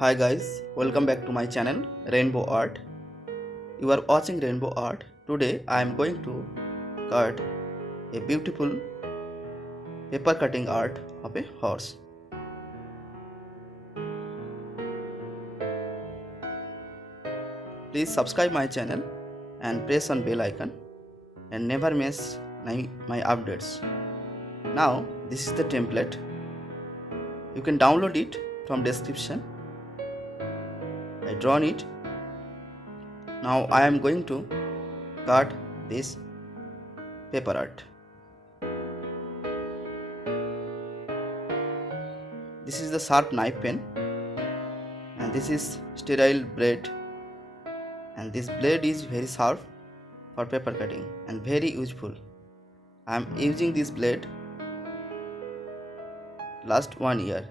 Hi guys, welcome back to my channel Rainbow Art. You are watching Rainbow Art. Today I am going to cut a beautiful paper cutting art of a horse. Please subscribe my channel and press on bell icon and never miss my updates. Now this is the template. You can download it from description. I drawn it. Now I am going to cut this paper art. This is the sharp knife pen and this is sterile blade, and this blade is very sharp for paper cutting and very useful. I am using this blade last 1 year.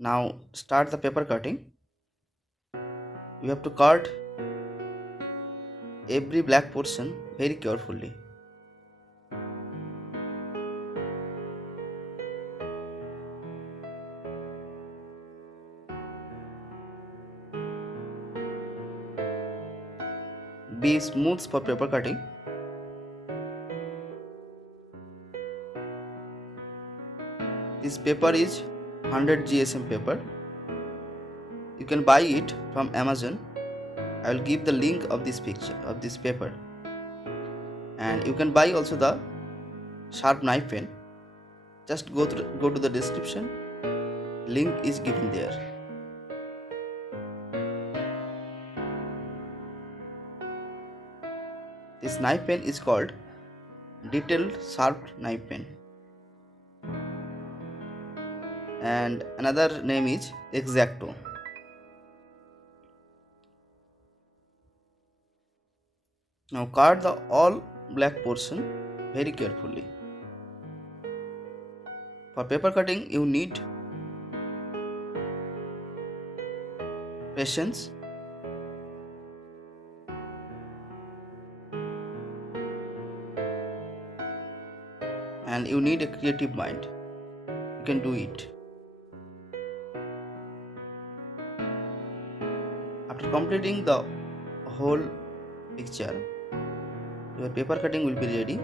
Now start the paper cutting. You have to cut every black portion very carefully. Be smooth for paper cutting. This paper is 100 GSM paper. You can buy it from Amazon. I will give the link of this picture of this paper. And you can buy also the sharp knife pen. Just go to the description. Link is given there. This knife pen is called detailed sharp knife pen, and another name is X-Acto. Now cut the all black portion very carefully. For paper cutting you need patience and you need a creative mind. You can do it. After completing the whole picture, your paper cutting will be ready.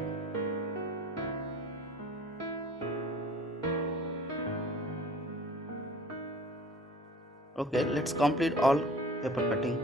Okay, let's complete all paper cutting.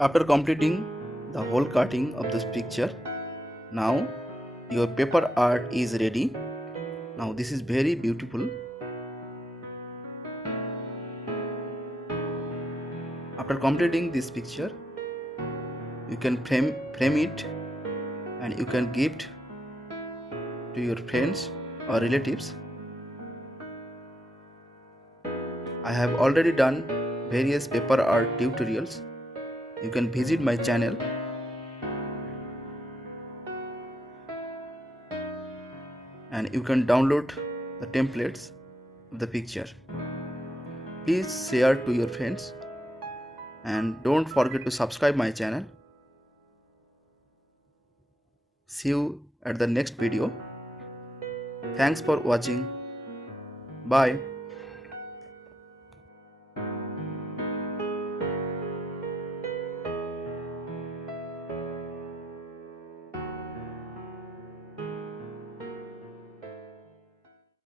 After completing the whole cutting of this picture, now your paper art is ready. Now this is very beautiful. After completing this picture, you can frame it and you can gift to your friends or relatives. I have already done various paper art tutorials. You can visit my channel. And you can download the templates of the picture. Please share to your friends and don't forget to subscribe my channel. See you at the next video. Thanks for watching. Bye.